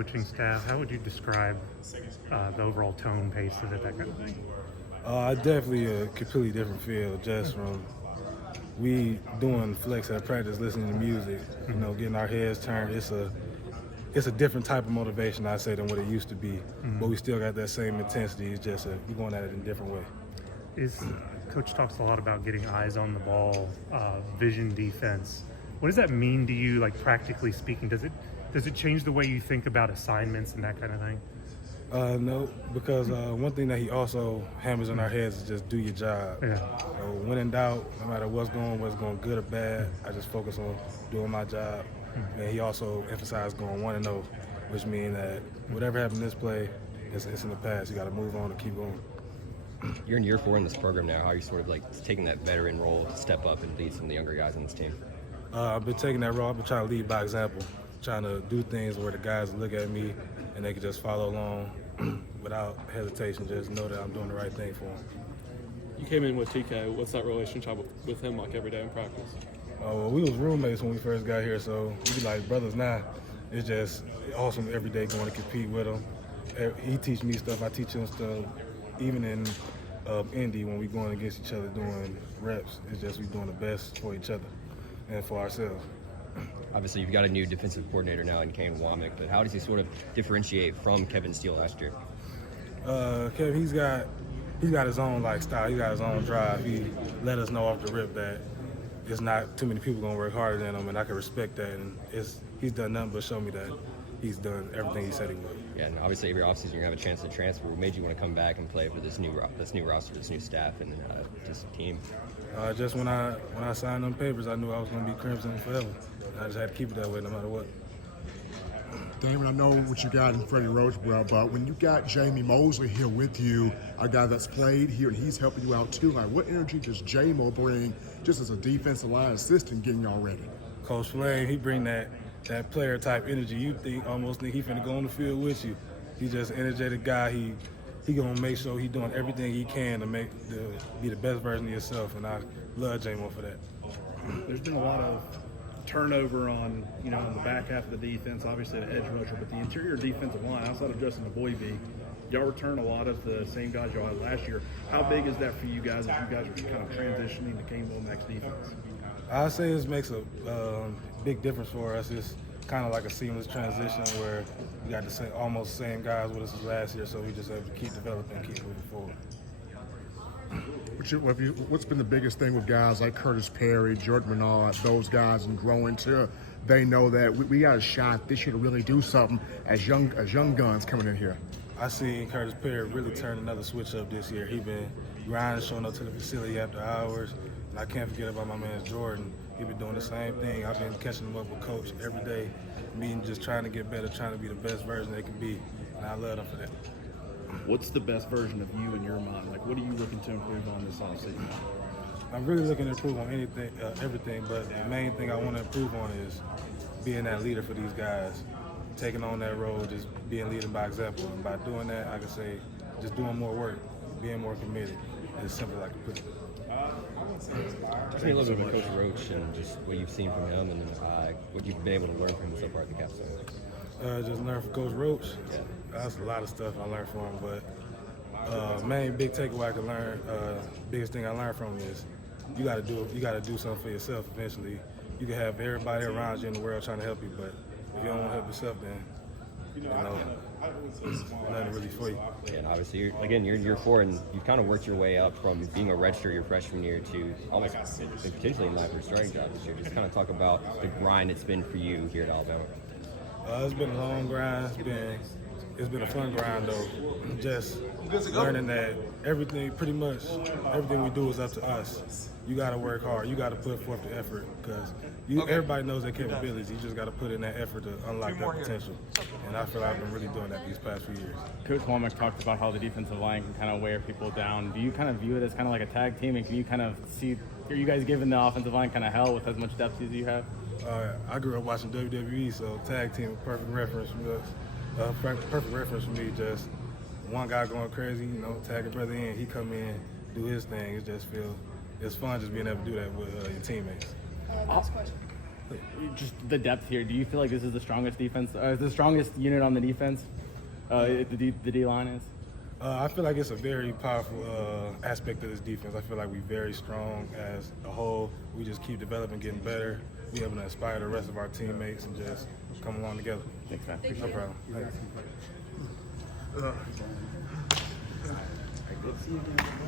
Coaching staff, how would you describe the overall tone, pace of it, that kind of thing? Definitely a completely different feel just from we doing flex at practice, listening to music, getting our heads turned. It's a different type of motivation, I say, than what it used to be. But we still got that same intensity. It's just we're going at it in a different way. Coach talks a lot about getting eyes on the ball, vision defense. What does that mean to you, like practically speaking? Does it change the way you think about assignments and that kind of thing? No, because one thing that he also hammers in our heads is just do your job. Yeah. So when in doubt, no matter what's going good or bad, I just focus on doing my job. And he also emphasized going 1-0, which means that whatever happened in this play, it's in the past. You got to move on and keep going. You're in year 4 in this program now. How are you sort of like taking that veteran role to step up and lead some of the younger guys on this team? I've been taking that role. I've been trying to lead by example, trying to do things where the guys look at me and they can just follow along without hesitation, just know that I'm doing the right thing for them. You came in with TK. What's that relationship with him like every day in practice? Well, we was roommates when we first got here, so we be like brothers now. It's just awesome every day going to compete with him. He teach me stuff, I teach him stuff. Even in Indy, when we going against each other doing reps, it's just we doing the best for each other and for ourselves. Obviously, you've got a new defensive coordinator now in Kane Womack, but how does he sort of differentiate from Kevin Steele last year? Kevin, he's got his own style. He got his own drive. He let us know off the rip that it's not too many people gonna work harder than him, and I can respect that. And he's done nothing but show me that he's done everything he said he would. Yeah, and obviously every offseason you're gonna have a chance to transfer. What made you want to come back and play for this new roster, this new staff, and just team? Just when I signed them papers, I knew I was gonna be Crimson forever. I just had to keep it that way no matter what. Damon, I know what you got in Freddie Roach, bro, but when you got Jamie Mosley here with you, a guy that's played here and he's helping you out too, like what energy does J-Mo bring just as a defensive line assistant getting y'all ready? Coach Flame, he bring that player type energy. You almost think he finna go on the field with you. He's just an energetic guy. He gonna make sure he doing everything he can to be the best version of yourself, and I love J-Mo for that. There's been a lot of turnover on the back half of the defense, obviously the edge rusher, but the interior defensive line, outside of Justin DeBoyve, y'all return a lot of the same guys y'all had last year. How big is that for you guys as you guys are kind of transitioning to Kane Womack's defense? I'd say this makes a big difference for us. It's kind of like a seamless transition where we got almost the same guys with us as last year, so we just have to keep developing and keep moving forward. What's been the biggest thing with guys like Curtis Perry, Jordan Menard, those guys, and growing to they know that we got a shot this year to really do something as young guns coming in here? I seen Curtis Perry really turn another switch up this year. He been grinding, showing up to the facility after hours, and I can't forget about my man Jordan. He been doing the same thing. I've been catching him up with Coach every day, meeting, just trying to get better, trying to be the best version they can be, and I love them for that. What's the best version of you in your mind? Like, what are you looking to improve on this offseason? I'm really looking to improve on everything, but the main thing I want to improve on is being that leader for these guys, taking on that role, just being leading by example. And by doing that, I can say just doing more work, being more committed. It's simple as I can put it. Tell me a little bit about Coach Roach and just what you've seen from him and what you've been able to learn from him so far at the capstone. Just learn from Coach Roach. That's a lot of stuff I learned from him, but main big takeaway I can learn, biggest thing I learned from him is you got to do something for yourself eventually. You can have everybody around you in the world trying to help you, but if you don't want to help yourself, then nothing really for you. Yeah, and obviously, you're in year 4, and you've kind of worked your way up from being a redshirt your freshman year to almost potentially in line for a starting job this year. Just kind of talk about the grind it's been for you here at Alabama. It's been a long grind. It's been a fun grind though. Just learning that pretty much everything we do is up to us. You got to work hard. You got to put forth the effort because everybody knows their capabilities. You just got to put in that effort to unlock that potential. And I feel like I've been really doing that these past few years. Coach Womack talked about how the defensive line can kind of wear people down. Do you kind of view it as kind of like a tag team, and can you kind of see, are you guys giving the offensive line kind of hell with as much depth as you have? I grew up watching WWE, so tag team, perfect reference for me. Just one guy going crazy, tag a brother in, he come in, do his thing. It's fun just being able to do that with your teammates. Next question. Just the depth here. Do you feel like this is the strongest defense, the strongest unit on the defense? The D line is. I feel like it's a very powerful aspect of this defense. I feel like we're very strong as a whole. We just keep developing, getting better. We able to inspire the rest of our teammates and just come along together. Thanks, man. No problem. Thanks.